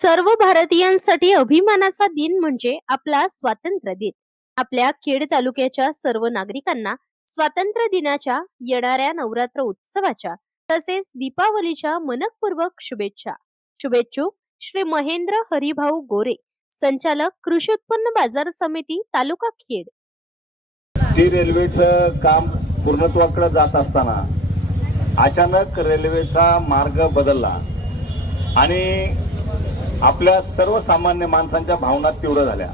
सर्व भारतीयांसाठी अभिमानाचा दिन म्हणजे आपला स्वातंत्र्य दिन. आपल्या खेड तालुक्याच्या सर्व नागरिकांना स्वातंत्र्य दिनाच्या, येणाऱ्या नवरात्र उत्सवाच्या तसेच दीपावलीच्या मनपूर्वक शुभेच्छा. शुभेच्छुक श्री महेंद्र हरिभाऊ गोरे, संचालक कृषी उत्पन्न बाजार समिती, तालुका खेड. ही रेल्वेचं काम पूर्णत्वाकडे जात असताना अचानक रेल्वेचा मार्ग बदलला आणि आपल्या सर्वसामान्य माणसांच्या भावना तीव्र झाल्या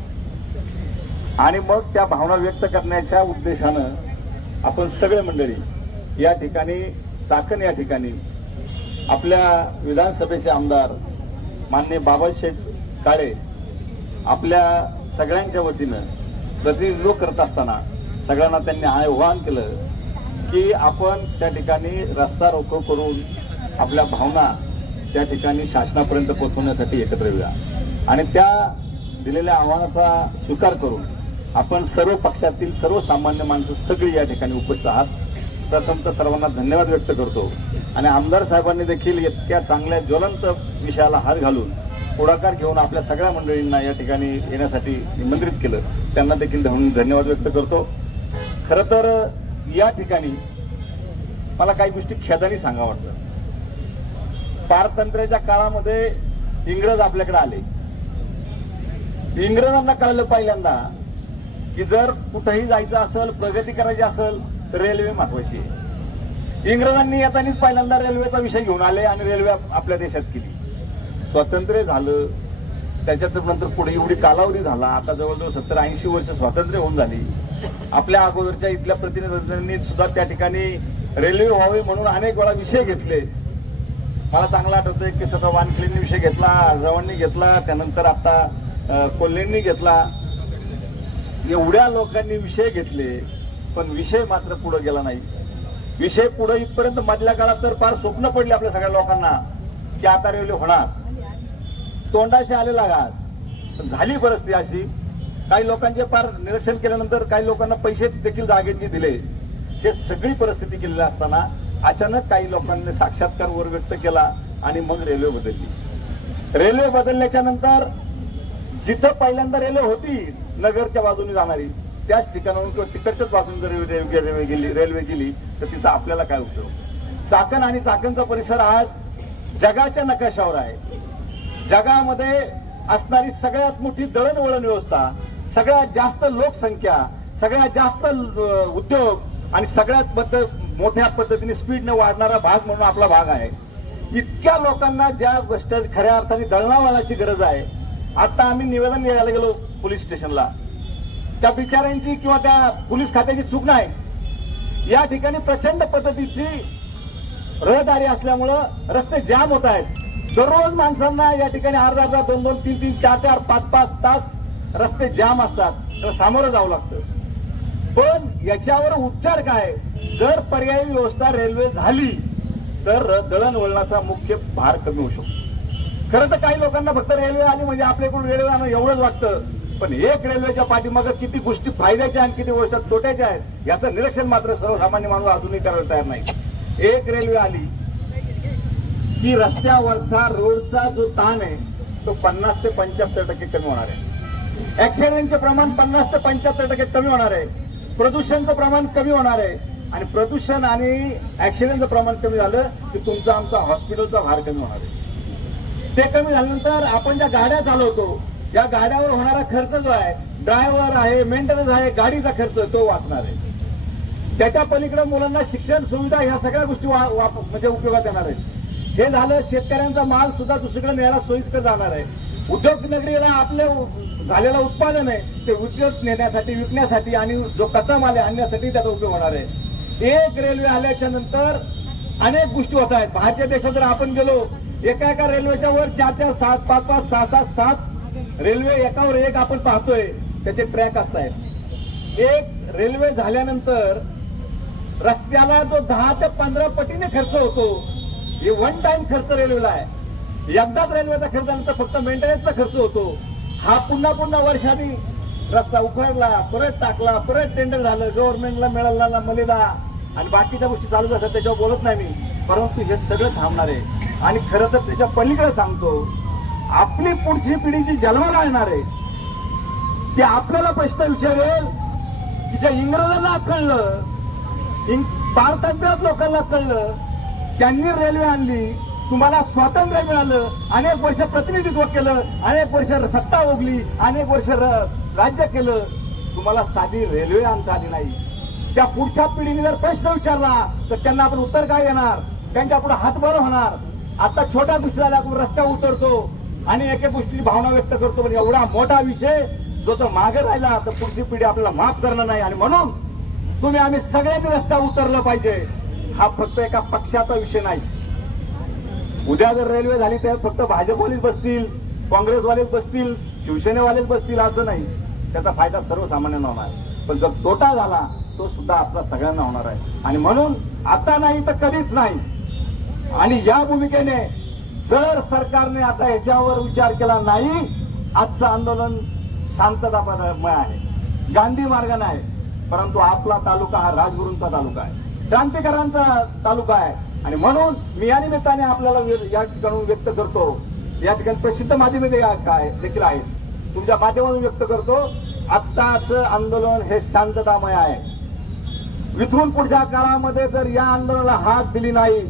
आणि मग त्या भावना व्यक्त करण्याच्या उद्देशानं आपण सगळे मंडळी या ठिकाणी चाकण या ठिकाणी आपल्या विधानसभेचे आमदार माननीय बाबाशेठ काळे आपल्या सगळ्यांच्या वतीनं प्रतिनिधित्व करत असताना सगळ्यांना त्यांनी आवाहन केलं की आपण त्या ठिकाणी रस्ता रोको करून आपल्या भावना त्या ठिकाणी शासनापर्यंत पोहोचवण्यासाठी एकत्र येऊया आणि त्या दिलेल्या आव्हानाचा स्वीकार करून आपण सर्व पक्षातील सर्वसामान्य माणसं सगळी या ठिकाणी उपस्थित आहात. प्रथमतः सर्वांना धन्यवाद व्यक्त करतो आणि आमदार साहेबांनी देखील इतक्या चांगल्या ज्वलंत विषयाला हात घालून पुढाकार घेऊन आपल्या सगळ्या मंडळींना या ठिकाणी येण्यासाठी निमंत्रित केलं, त्यांना देखील धन्यवाद व्यक्त करतो. खरं तर या ठिकाणी मला काही गोष्टी खेदाने सांगा वाटतं. पारतंत्र्याच्या काळामध्ये इंग्रज आपल्याकडे आले. इंग्रजांना कळलं पहिल्यांदा की जर कुठेही जायचं असेल, प्रगती करायची असेल तर रेल्वे महत्वाची आहे. इंग्रजांनी येतानाच पहिल्यांदा रेल्वेचा विषय घेऊन आले आणि रेल्वे आपल्या देशात केली. स्वातंत्र्य झालं, त्याच्यात नंतर पुढे एवढी कालावधी झाला, आता जवळजवळ 70-80 वर्ष स्वातंत्र्य होऊन झाली. आपल्या अगोदरच्या इथल्या प्रतिनिधींनी सुद्धा त्या ठिकाणी रेल्वे व्हावी म्हणून अनेक वेळा विषय घेतले. मला चांगलं आठवतंय की स्वतः वानखेडेंनी विषय घेतला, आजरावांनी घेतला, त्यानंतर आता कोल्हेंनी घेतला. एवढ्या लोकांनी विषय घेतले पण विषय मात्र पुढे गेला नाही. विषय पुढे इथपर्यंत मधल्या काळात तर फार स्वप्न पडले आपल्या सगळ्या लोकांना की आता रेल्वे होणार. तोंडाशी आलेला घास. पण झाली परिस्थिती अशी, काही लोकांचे फार निरीक्षण केल्यानंतर काही लोकांना पैसे देखील जागेचे दिले. हे सगळी परिस्थिती केलेली असताना अचानक काही लोकांनी साक्षात्कार वर व्यक्त केला आणि मग रेल्वे बदलली. रेल्वे बदलल्याच्या नंतर जिथं पहिल्यांदा रेल्वे होती नगरच्या बाजूने जाणारी, त्याच ठिकाणाहून किंवा तिकडच्याच बाजूने जर रेल्वे गेली तर तिचा आपल्याला काय उपयोग. चाकण आणि चाकणचा परिसर आज जगाच्या नकाशावर आहे. जगामध्ये असणारी सगळ्यात मोठी दळणवळण व्यवस्था, सगळ्यात जास्त लोकसंख्या, सगळ्यात जास्त उद्योग आणि सगळ्यात मोठ्या पद्धतीने स्पीडने वाढणारा भाग म्हणून आपला भाग आहे. इतक्या लोकांना ज्या गोष्ट खऱ्या अर्थाने दळणवळणाची गरज आहे. आता आम्ही निवेदन द्यायला गेलो पोलीस स्टेशनला, त्या बिचाऱ्यांची किंवा त्या पोलीस खात्याची चूक नाही. या ठिकाणी प्रचंड पद्धतीची रहदारी असल्यामुळं रस्ते जाम होत आहेत. दररोज माणसांना या ठिकाणी अर्धा 2-2, 3-3, 4-4, 5-5 तास रस्ते जाम असतात, तर सामोरं जावं लागतं. पण याच्यावर उपचार काय? जर पर्यायी व्यवस्था रेल्वे झाली तर दळणवळणाचा मुख्य भार कमी होऊ शकतो. खरं तर काही लोकांना फक्त रेल्वे आली म्हणजे आपल्याकडून रेल्वे आणणं एवढंच वाटतं, पण एक रेल्वेच्या पाठीमागे किती गोष्टी फायद्याच्या आणि किती गोष्टी तोट्याच्या आहेत याचं निरीक्षण मात्र सर्वसामान्य माणूस अजूनही करायला तयार नाही. एक रेल्वे आली की रस्त्यावरचा रोडचा जो ताण आहे तो 50 ते 75% कमी होणार आहे. ऍक्सिडेंटचे प्रमाण 50 ते 75% कमी होणार आहे. प्रदूषणचं प्रमाण कमी होणार आहे आणि प्रदूषण आणि ऍक्सिडेंटचं प्रमाण कमी झालं की तुमचा आमचा हॉस्पिटलचा भार कमी होणार आहे. ते कमी झाल्यानंतर आपण ज्या गाड्या चालवतो या गाड्यावर होणारा खर्च जो आहे, ड्रायव्हर आहे, मेंटेनन्स आहे, गाडीचा खर्च तो वाचणार आहे. त्याच्या पलीकडे मुलांना शिक्षण सुविधा ह्या सगळ्या गोष्टी म्हणजे उपयोगात येणार आहेत. हे झालं. शेतकऱ्यांचा माल सुद्धा दुसरीकडे न्यायला सोयीस्कर जाणार आहे. उद्योग नगरीला आपलं झालेलं उत्पादन आहे ते उद्योग नेण्यासाठी, विकण्यासाठी आणि जो कच्चा माल आहे आणण्यासाठी त्याचा उपयोग होणार आहे. एक रेल्वे आल्याच्या नंतर अनेक गोष्टी होत आहेत. बाहेरच्या देशात जर आपण गेलो, एका रेल्वेच्या वर 4-4, 7, 5-5, 6-6, 7 रेल्वे एकावर एक आपण पाहतोय. त्याचे ट्रॅक असतात. एक रेल्वे झाल्यानंतर रस्त्याला जो 10 ते 15 पटीने खर्च होतो, हे वन टाइम खर्च रेल्वेला आहे. एकदाच रेल्वेचा खर्च नंतर फक्त मेंटेनन्सचा खर्च होतो. हा पुन्हा वर्षांनी रस्ता उखडला, परत टाकला, परत टेंडर झालं, गव्हर्नमेंटला मिळाला मलिदा आणि बाकीच्या गोष्टी चालूच असतात, त्याच्यावर बोलत नाही मी. परंतु हे सगळं थांबणार आहे. आणि खरं तर त्याच्या पलीकडे सांगतो, आपली पुढची पिढी जी जन्माला येणार आहे ती आपल्याला प्रश्न विचारेल की ज्या इंग्रजांना कळलं, पारतंत्र्यात लोकांना कळलं, त्यांनी रेल्वे आणली, तुम्हाला स्वातंत्र्य मिळालं, अनेक वर्ष प्रतिनिधित्व केलं, अनेक वर्ष सत्ता भोगली, अनेक वर्ष राज्य केलं, तुम्हाला साधी रेल्वे आणता आली नाही. त्या पुढच्या पिढीने जर प्रश्न विचारला तर त्यांना आपण उत्तर काय देणार? त्यांच्या पुढे हातभार होणार. आता छोट्या गोष्टीला आपण रस्त्यावर उतरतो आणि एका गोष्टीची भावना व्यक्त करतो, पण एवढा मोठा विषय जो तो मागे राहिला तर पुढची पिढी आपल्याला माफ करणार नाही. आणि म्हणून तुम्ही आम्ही सगळ्यांनी रस्त्यावर उतरलं पाहिजे. हा फक्त एका पक्षाचा विषय नाही. उद्या जर रेल्वे झाली तर फक्त भाजपवालेच बसतील, काँग्रेसवालेच बसतील, शिवसेनेवालेच बसतील असं नाही. त्याचा फायदा सर्वसामान्यांना होणार, पण जर तोटा झाला तो सुद्धा आपला सगळ्यांना होणार आहे. आणि म्हणून आता नाही तर कधीच नाही. आणि या भूमिकेने जर सरकारने आता ह्याच्यावर विचार केला नाही, आजचं आंदोलन शांततामय आहे, गांधी मार्गाने आहे, परंतु आपला तालुका हा राजगुरूंचा तालुका आहे, क्रांतिकारांचा तालुका आहे. आणि म्हणून मी या निमित्ताने आपल्याला या ठिकाणी व्यक्त करतो, या ठिकाणी प्रसिद्ध माध्यमे देखील आहेत, तुमच्या माध्यमातून व्यक्त करतो, आत्ताचं आंदोलन हे शांततामय आहे. इथून पुढच्या काळामध्ये जर या आंदोलनाला हात दिली नाही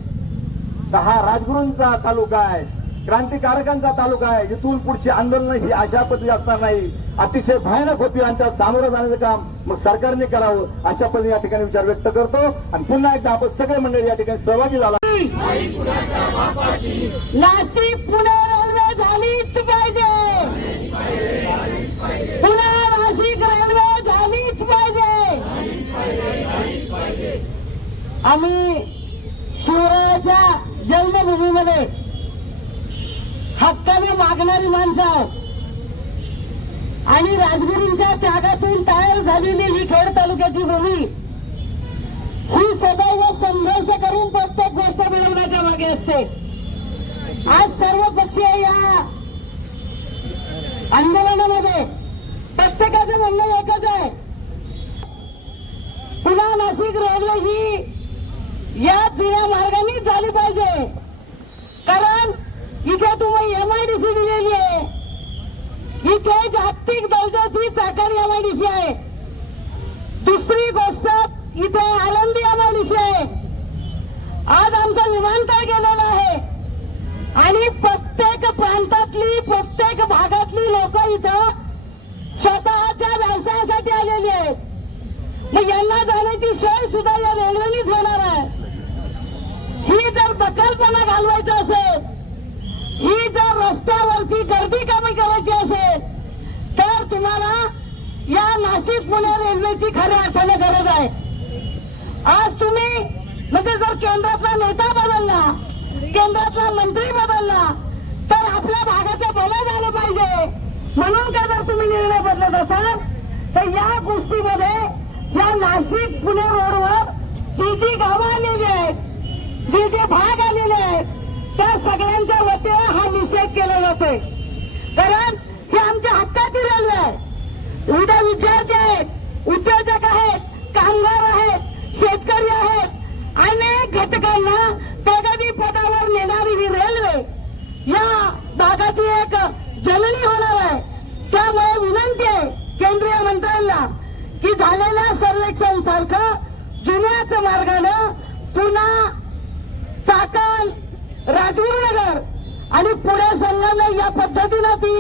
तर हा राजगुरूंचा तालुका आहे, क्रांतिकारकांचा तालुका आहे. इथून पुढची आंदोलन ही अशा पद्धती असणार नाही, अतिशय भयानक होती. आणि त्या सामोरं जाण्याचं काम मग सरकारने करावं, अशा पद्धतीने या ठिकाणी विचार व्यक्त करतो. आणि पुन्हा एकदा आपण सगळे मंडळी या ठिकाणी सहभागी झाला. नाशिक पुणे रेल्वे झालीच पाहिजे, पुणे नाशिक रेल्वे झालीच पाहिजे. आम्ही शिवरायाच्या जन्मभूमीमध्ये हक्काने मागणारी माणसं आहोत. आणि राजगुरूंच्या त्यागातून तयार झालेली ही खेड तालुक्याची भूमी ही सदैव संघर्ष करून प्रत्येक गोष्ट मिळवण्याच्या मागे असते. आज सर्व पक्षीय या आंदोलनामध्ये प्रत्येकाचं म्हणणं एकच आहे, पुन्हा नाशिक रेल्वे ही या जुन्या मार्गाने झाली पाहिजे. कारण इथे तुम्ही एमआयडीसी दिलेली आहे, इथे जागतिक दर्जाची चाकण एमआयडीसी आहे. दुसरी गोष्ट इथे आनंदी एमआयडीसी आहे. आज आमचं विमानतळ गेलेलं आहे आणि प्रत्येक प्रांतातली प्रत्येक भागातली लोक इथं स्वतःच्या व्यवसायासाठी आलेली आहेत. मग यांना जाण्याची सोय सुद्धा या रेल्वेनीच होणार आहे. ही जर दखलपणा घालवायचा असेल, ही जर रस्त्यावरची गर्दी कमी करायची असेल तर तुम्हाला या नाशिक पुणे रेल्वेची खऱ्या अर्थाने गरज आहे. आज तुम्ही म्हणजे जर केंद्रातला नेता बदलला, केंद्रातला मंत्री बदलला तर आपल्या भागाचं भलं झालं पाहिजे. म्हणून का जर तुम्ही निर्णय बदलत असाल तर या गोष्टीमध्ये या नाशिक पुणे रोडवर जी गावं आलेली आहेत, जे भाग आलेले आहेत, त्या सगळ्यांच्या वतीने हा निषेध केला जातोय. कारण ही आमच्या हक्काची रेल्वे आहे. उद्या विद्यार्थी आहेत, उद्योजक आहेत, कामगार आहेत, शेतकरी आहेत, अनेक घटकांना प्रगती पदावर नेणारी ही रेल्वे या भागाची एक जननी होणार आहे. त्यामुळे विनंती आहे केंद्रीय मंत्र्यांना की झालेल्या सर्वेक्षण सारखं जुन्याच मार्गानं पुन्हा चाकण, राजगुरुनगर आणि पुणे संघाने या पद्धतीनं ती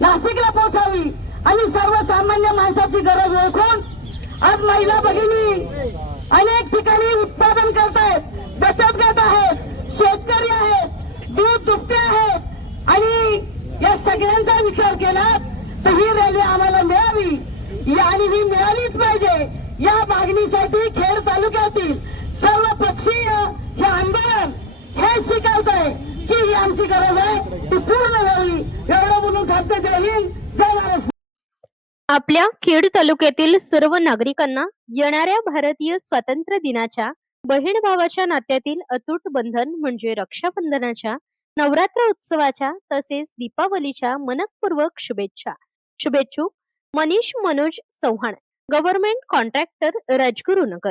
नाशिकला पोहोचावी. आणि सर्वसामान्य माणसाची गरज ओळखून आज महिला भगिनी अनेक ठिकाणी उत्पादन करतायत, बचत गट आहेत, शेतकरी आहेत, दूध दुभते आहेत आणि या सगळ्यांचा विचार केला तर ही रेल्वे आम्हाला मिळावी आणि ही मिळालीच पाहिजे. या मागणीसाठी खेड तालुक्यातील सर्व पक्षीय हे आंदोलन हे स्वीकारत आहे की ही आमची गरज आहे, ती पूर्ण व्हावी. एवढं बोलून थांबते. जय हिंद, जय महाराष्ट्र. आपल्या खेड तालुक्यातील सर्व नागरिकांना येणाऱ्या भारतीय स्वातंत्र्य दिनाच्या बहीण भावाच्या नात्यातील अतूट बंधन म्हणजे रक्षाबंधनाच्या, नवरात्र उत्सवाच्या तसेच दीपावलीच्या मनपूर्वक शुभेच्छा. शुभेच्छुक मनीष मनोज चव्हाण, गव्हर्नमेंट कॉन्ट्रॅक्टर, राजगुरुनगर.